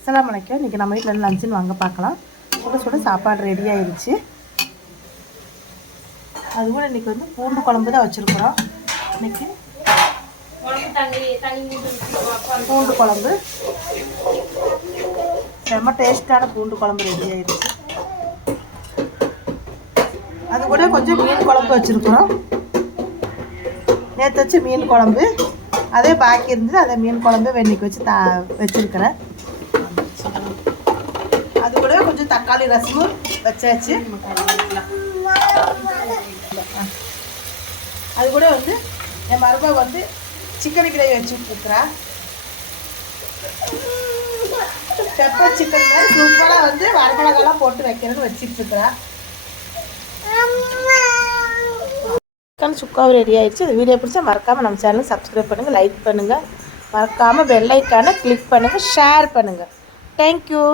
அஸ்ஸலாமு அலைக்கும். இன்றைக்கி நம்ம வீட்டில் லஞ்சுன்னு வாங்க பார்க்கலாம். சுட சுட சாப்பாடு ரெடி ஆயிடுச்சு. அது கூட இன்றைக்கி வந்து பூண்டு குழம்பு தான் வச்சுருக்குறோம். இன்றைக்கி பூண்டு குழம்பு செம்ம டேஸ்ட்டான பூண்டு குழம்பு ரெடி ஆயிடுச்சு. அது கூட கொஞ்சம் மீன் குழம்பு வச்சுருக்குறோம். நேற்று வச்சு மீன் குழம்பு அதே பாக்கி இருந்தது. அதே மீன் குழம்பு வெண்ணிக்கு வச்சு வச்சுருக்கிறேன். அது கூட கொஞ்சம் தக்காளி ரசமும் வச்சாச்சு. அது கூட வந்து என் மருமக வந்து சிக்கன் கிரேவி வச்சுட்ருக்குறா. பெப்பர் சிக்கன் மாதிரி சூப்பராக வந்து வரமிளகாலாம் போட்டு வைக்கிறேன்னு வச்சிட்ருக்குறா. சிக்கன் சுக்காவும் ரெடி ஆகிடுச்சு. இந்த வீடியோ பிடிச்சா மறக்காமல் நம்ம சேனல் சப்ஸ்கிரைப் பண்ணுங்கள், லைக் பண்ணுங்கள், மறக்காமல் பெல் ஐக்கானை கிளிக் பண்ணுங்கள், ஷேர் பண்ணுங்கள். தேங்க்யூ.